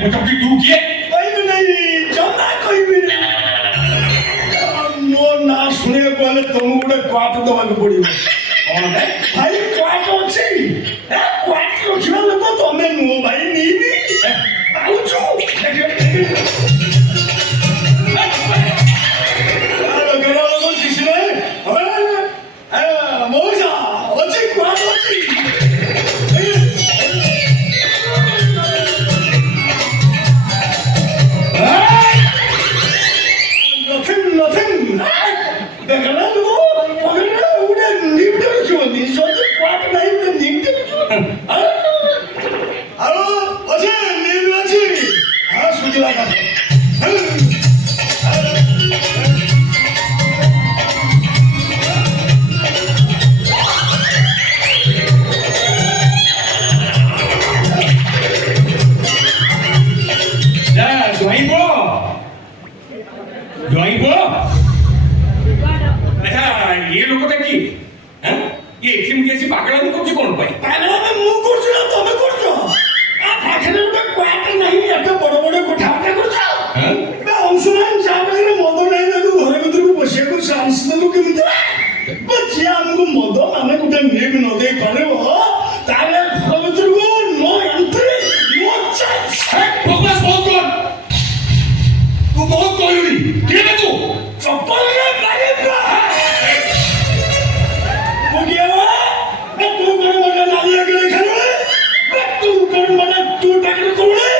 ପଚାରୁଛି ତୁ କିଏ? କହିବି ନାହିଁ, ଜମା କହିବି ନାହିଁ। ମୋ ନାଁ ଶୁଣିବାକୁ ହେଲେ ତମକୁ ଗୋଟେ କ୍ୱାଟ ଦବାକୁ ପଡିବ। କଣ ବେ? ଭାଇ କ୍ୱାଟ ଅଛି, କ୍ୱାଟ ରଖିବା ଲୋକ ତମେ ନୁହଁ ଭାଇ, ନେଇବି ପାଉଛୁ। କିଛି ନାହିଁ, ମଉସା ଅଛି, କ୍ୱାଟ ଅଛି। ये लोकटा की ये एटीएम केसी पागळामी करची कोण पाई? पागळामी मु करछु ना तमे करछो? आ पाखरे उडे क्वाट नाही, एटा बड बड कोठावटा करछो। बे अंशुमान जाबरे मद नाही ना तू घरे भीतर को बसिया कर चांस देलु केमिति? बे जे हमको मद माने गुटे नेब न दे करबो, ताले घर भीतर को no entry, no chance. Focus बहुत कर। तू बहुत कोयुरी। के बे तू? चप्पल रे बारे का। मुगिया बे तू कर मने नालिया के खेले। बे तू कर मने तू टाके कोले।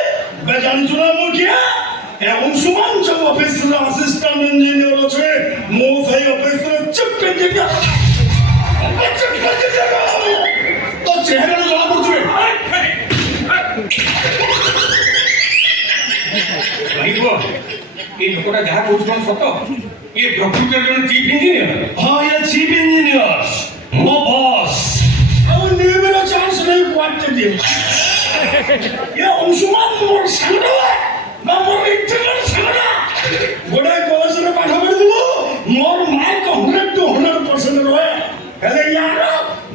बे जानि सुना मुगिया ए अंशुमान जब ऑफिस रे असिस्टेंट इंजीनियर আছে মো ভাই অফিস রে চুপ করে যা চুপ করে যা তো চেহারা জমা পড়ছে भाई वो ये लोकटा जहाँ कौन सत ये प्रकृतर जन चीफ इंजीनियर। हाँ ये चीफ इंजीनियर वो बॉस अब नेबेला चांस नहीं क्वाट दिए ये अंशुमान मोर संगडा ना मोर इंजीनियर संगडा गोडा कॉलेज रे पाठ पढि दिलो मोर मार्क 100 to 100% रहे हेले यार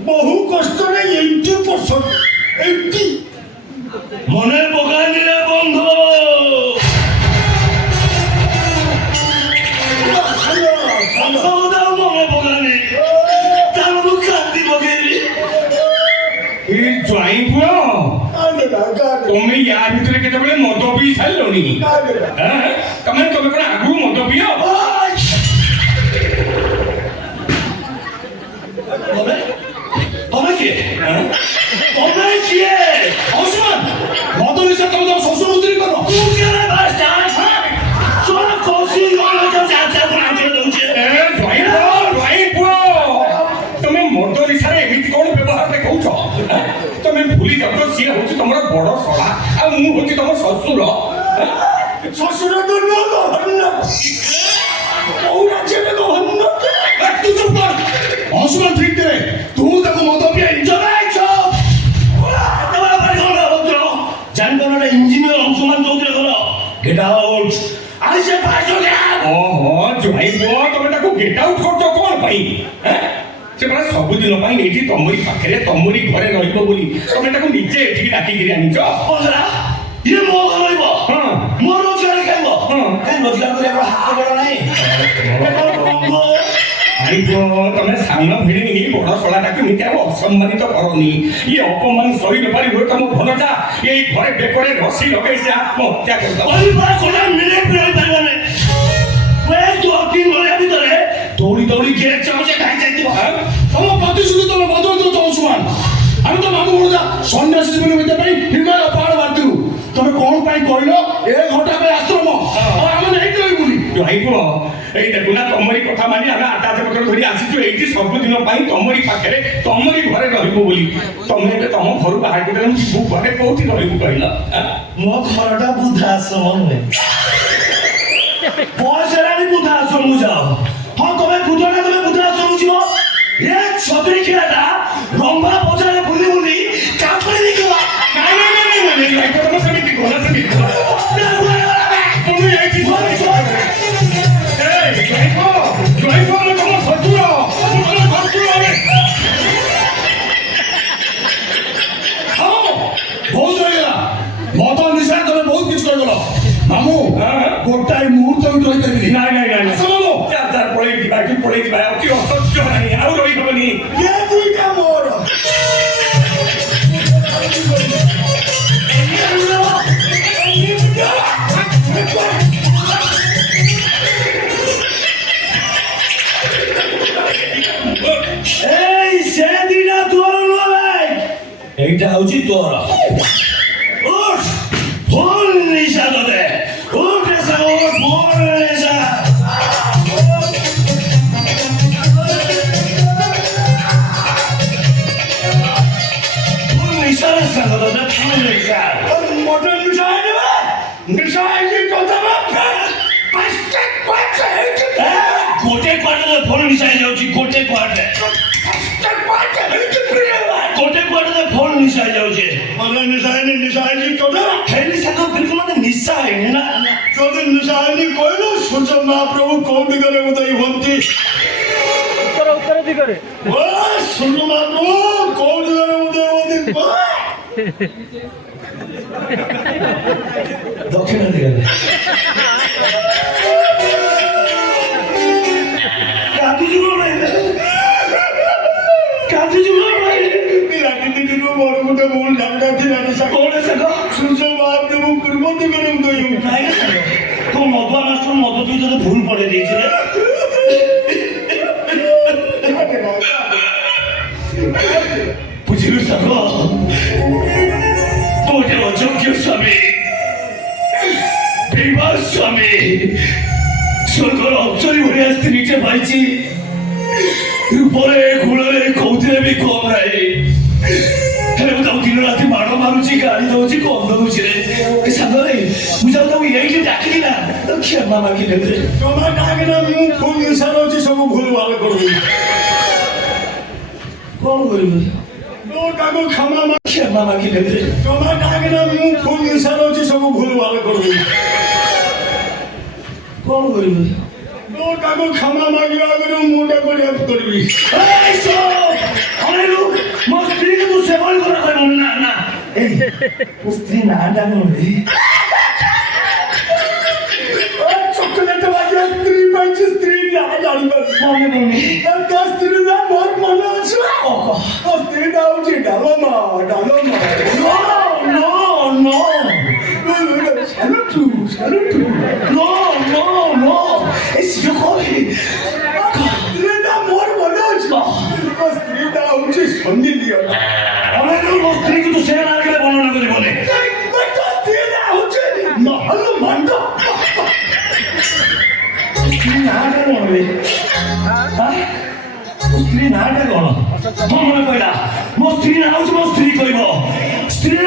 बहु कष्ट रे 80% 80 मने पकानी रे बंधु तुम्हें यार भीतर केतबेले मद पी सारलोनी तमे तमे कोन आगु मद पियो तमे के अंशुमान मद निशा तमे तो শ্বশুর উদ্রি করো तू के रे बस जा सोना कोसी वाला जो जाचा बना के दउचे ए भाई पो तमे मद निशा रे एमिति कोन व्यवहार देखौछ तमे भूली जातो सिए होछ तमरा बड़ सळा आ मु होछ तम ससुर শ্বশুর तो न गहन्न कौरा जेबे गहन्न तू चुप कर अंशुमान ठीक करे तू ताको मद पिया इंजय छ एतबा बारी कोन होत्र जान कोन इंजीनियर अंशुमान चौधरी करो गेट आउट आई से भाजो गया ओहो जोई पो तमे ताको गेट आउट करछ कोन पई से बड़ा सब दिन पाई एठी तमरी पाखरे तमरी घरे रहिबो बोली तमे ताको निजे एठी डाकी गिरी आनिछ ओजरा ये मो रहइबो हां मो रोजगार खाइबो हां काई रोजगार करे बड़ा हाथ बड़ नाही आई पो तमे सामना भिड़ी ही बड़ा सळाटा के मिटा असम्मानित करनी ये अपमान सही न पारी हो तम भनटा एई घरे बेकरे रसी लगाई से आत्महत्या करता ओई बड़ा कोना मिनिट रहि पाइबने वे तो तीन मरे भीतरे दौड़ी दौड़ी गेट चामचे खाई जाइतिबो तम प्रतिशुद्धि तम बदल दो अंशुमान আমি তো মামু বড় সন্ন্যাসী জীবন হইতে পাই হিমালয় পাহাড় বাতিলু তবে কোন পাই কইল এ ঘটা পাই আশ্রম আর আমি নাই কই বলি রাইবো এই দেখুনা তমরি কথা মানি আমি আটা পত্র ধরি আসিছু এইটি সব দিন পাই তমরি পাখরে তমরি ঘরে রহিবো বলি তমে বে তম ঘরু বাহার করে আমি জীবু ঘরে কোঠি রহিবো কইলা মো ঘরটা বুধা আশ্রম নে বয়সেরানি বুধা আশ্রম যাও হ্যাঁ তবে বুধা না তবে বুধা আশ্রম যাও এ ছতরি খেলাটা রম্বা বাজারে বুলি বুলি কাপড়ে দিলা না না না না না রাইবো তম সমিতি কোনা সমিতি তুমি এইটি ঘরে এই রাইবো রাইবো তম সসুর তম সসুর আমি বহুত হয়ে গেল মদ নিশা তবে বহুত ମାମୁଁ ଗୋଟାଏ ମୁହୂର୍ତ୍ତ ବି ରହିପାରିବିନି। ନାଇଁ ନାଇଁ ନାଇଁ ଆସ ମାମୁଁ। ତାର ପଳେଇ ଯିବା ଅତି ଅସହ୍ୟ ହେଲାଣି ଆଉ ରହିହବନି। ଏ ଦୁଇଟା ମୋର। এই সে দিটা তোর নয়, এইটা হচ্ছে তোর। উঠ, ফুল নিশা তোদের। উঠ এসা, উঠ, ফুল নিশা। ফুল নিশা এসা তোদের, ফুল নিশা। মটন নিশা হয়ে যাবে। নিশা হয়েছে কথা ভাববে। গোটে কোয়ার্টারে ফোন নিশায় যাଉଛି গোটে কোয়ার্টারে ଫୋନ ନିଶା ହେଇଯାଉଛି। ମାନେ ନିଶା ହେଇନି ନିଶା ହେଇଛି ତୋର ହେଇ ନିଶା ତ ବିଲକୁଲ ମାନେ ନିଶା ହେଇନି ନା। ଯଦି ନିଶା ହେଇନି କହିଲୁ ସୂର୍ଯ୍ୟ ମହାପ୍ରଭୁ କୋଉ ଦିଗରେ ଉଦୟ ହୁଅନ୍ତି? ଉତ୍ତର ଦିଗରେ। ଓ ସୂର୍ଯ୍ୟ ମହାପ୍ରଭୁ କୋଉ ଦିଗରେ ଉଦୟ ହୁଅନ୍ତି? ଦକ୍ଷିଣ ଦିଗରେ। କାନ୍ଦୁଛୁ କଣ ଭାଇ? କାନ୍ଦୁଛୁ କଣ ଭାଇ? ପିଲାଟି ଦିନରୁ ମୋର ଗୋଟେ ଭୁଲ ଧାରଣା ଥିଲା କଣ ସାଙ୍ଗ? ସୂର୍ଯ୍ୟ ମହାପ୍ରଭୁ ପୂର୍ବ ଦିଗରେ ଉଦୟ ହୁଅନ୍ତି। ନାଇଁ ସାଙ୍ଗ, ତୋ ମଦୁଆ ମାଷ୍ଟର ମଦ ପିଇ ତୋତେ ଭୁଲ ପଡେଇ ଦେଇଛି ରେ। ବୁଝିଲୁ ସାଙ୍ଗ, ତୁ ଗୋଟେ ଅଯୋଗ୍ୟ ସ୍ୱାମୀ, ବେଇମାନ ସ୍ୱାମୀ, ସ୍ୱର୍ଗର ଅପ୍ସରୀ ଭଳିଆ ସ୍ତ୍ରୀଟେ ପାଇଛି। ରୂପରେ ଗୁଣରେ କୋଉଥିରେ ବି କମ ନାହିଁ। ହେଲେ ମୁଁ ତାକୁ ଦିନ ରାତି ମାଡ଼ ମାରୁଛି, ଗାଳି ଦଉଛି, କମ ଦଉଛି ରେ। ଏ ସାଙ୍ଗରେ ମୁଁ ଯାଉ ତାକୁ ଏଇଠି ଡାକିଲି ନା, କ୍ଷମା ମାଗି ନେବି ରେ। ଜମା କାହିଁକିନା ମୁଁ ଫୁଲ ନିଶାରେ ଅଛି ସବୁ ଭୁଲ ଭାଲ କରିଦେବି। କଣ କରିବି? ମୁଁ ତାକୁ କ୍ଷମା କ୍ଷମା ମାଗି ନେବି ରେ। ଜମା କାହିଁକିନା ମୁଁ ଫୁଲ ନିଶାରେ ଅଛି ସବୁ ଭୁଲ ଭାଲ କରିଦେବି। କଣ କରିବି? ମୁଁ ତାକୁ କ୍ଷମା ମାଗିବା ଆଗରୁ ମୁଁ ତାକୁ ରେପ୍ କରିବି। ମୋ ସ୍ତ୍ରୀକୁ ତୁ ସେଭଳି କଥା କହିବୁନି। ନା ନା, ମୋ ସ୍ତ୍ରୀ ନାଁଟା କଣ ରେ? ଚକୋଲେଟ ବାଜିଆ ସ୍ତ୍ରୀ ପାଇଛି, ସ୍ତ୍ରୀ ନାଁ ଜାଣିପାରୁନି। ମନେ ପଡୁନି। ତା ସ୍ତ୍ରୀ ନାଁ ମୋର ମନେ ଅଛି। ମୋ ସ୍ତ୍ରୀ ନାଁ ହଉଛି ଡାଲମା ଡାଲମା। No, no, no. ସାଲୁଟୁ ସାଲୁଟୁ। No, no, no. ଏ ଝିଅ କଣ? ସ୍ତ୍ରୀ ନାଁ ମୋର ମନେ ଅଛି। ମୋ ସ୍ତ୍ରୀ ନାଁ ହଉଛି ସନ୍ଧି ଦିଅ। ମୋ ସ୍ତ୍ରୀକୁ ତୁ ସେ ନାଁ କେବେ ବର୍ଣ୍ଣନା କରିବନି। ସ୍ତ୍ରୀ ନାଁ ହଉଛି ମହଲ ମାଣ୍ଡ। ସ୍ତ୍ରୀ ନାଁଟା କଣ ବେ? ମୋ ସ୍ତ୍ରୀ ନାଁଟା କଣ? ହଁ ମନେ ପଇଲା, ମୋ ସ୍ତ୍ରୀ ନାଁ ହଉଛି ମୋ ସ୍ତ୍ରୀ କହିବ। ସ୍ତ୍ରୀ